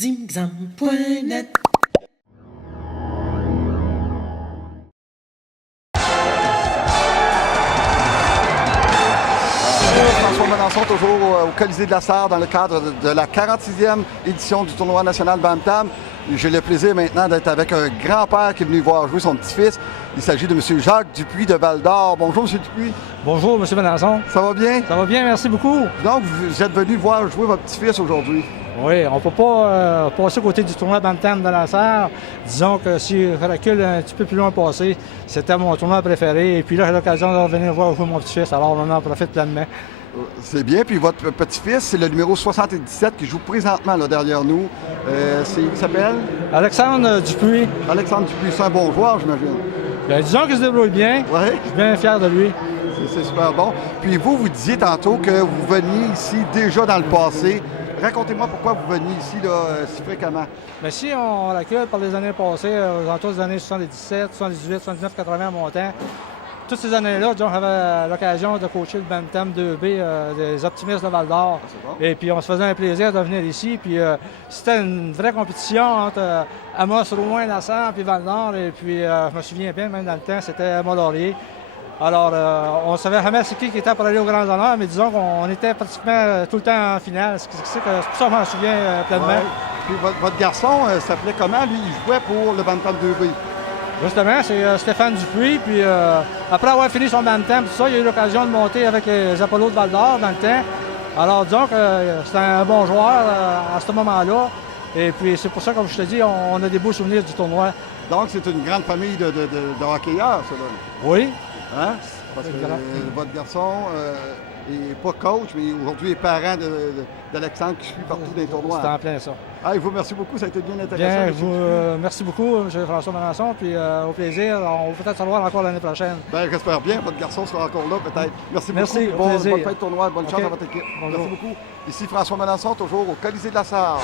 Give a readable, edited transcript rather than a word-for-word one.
Zimzam.net. François Melançon, toujours au Colisée de la Sarre dans le cadre de la 46e édition du tournoi national Bantam. J'ai le plaisir maintenant d'être avec un grand-père qui est venu voir jouer son petit-fils. Il s'agit de M. Jacques Dupuis de Val-d'Or. Bonjour, M. Dupuis. Bonjour, M. Melançon. Ça va bien? Ça va bien, merci beaucoup. Donc, vous êtes venu voir jouer votre petit-fils aujourd'hui. Oui, on ne peut pas passer à côté du tournoi Bantam de la Sarre. Disons que si je recule un petit peu plus loin passé, c'était mon tournoi préféré. Et puis là, j'ai l'occasion de revenir voir jouer mon petit-fils, alors on en profite pleinement. C'est bien. Puis votre petit-fils, c'est le numéro 77 qui joue présentement là, derrière nous. Il s'appelle? Alexandre Dupuis. Alexandre Dupuis. C'est un bon joueur, j'imagine. Bien, disons qu'il se débrouille bien. Oui. Je suis bien fier de lui. C'est super bon. Puis vous disiez tantôt que vous veniez ici déjà dans le passé. Racontez-moi pourquoi vous veniez ici là, si fréquemment. Mais si on recule par les années passées, aux alentours des années 77, 78, 79, 80 montant, toutes ces années-là, j'avais l'occasion de coacher le Bantam 2B des Optimistes de Val-d'Or. Bon. Et puis on se faisait un plaisir de venir ici. Puis c'était une vraie compétition entre Amos, Rouen, Lasserre puis Val-d'Or. Et puis je me souviens bien, même dans le temps, c'était Mont-Laurier. Alors, on ne savait jamais c'est qui était pour aller aux grands honneurs, mais disons qu'on était pratiquement tout le temps en finale. C'est pour ça que je m'en souviens pleinement. Ouais. Puis votre garçon s'appelait comment? Lui, il jouait pour le Bantam 2B. Justement, c'est Stéphane Dupuis. Puis après avoir fini son Bantam, tout ça, il a eu l'occasion de monter avec les Apollos de Val-d'Or dans le temps. Alors, disons que c'était un bon joueur à ce moment-là. Et puis, c'est pour ça, comme je te dis, on a des beaux souvenirs du tournoi. Donc, c'est une grande famille de hockeyeurs, ça, là. Oui. Hein? Parce que votre garçon est pas coach, mais aujourd'hui est parent d'Alexandre qui suit partout dans les tournois. C'est en plein ça. Ah, je vous remercie beaucoup, ça a été bien intéressant. Bien, merci beaucoup, M. François Melançon, puis au plaisir. On va peut-être se revoir encore l'année prochaine. Bien, j'espère bien. Votre garçon sera encore là, peut-être. Merci beaucoup. Au plaisir. Bonne fête de tournoi, bonne chance à votre équipe. Bonjour. Merci beaucoup. Ici François Melançon, toujours au Colisée de la Sarre.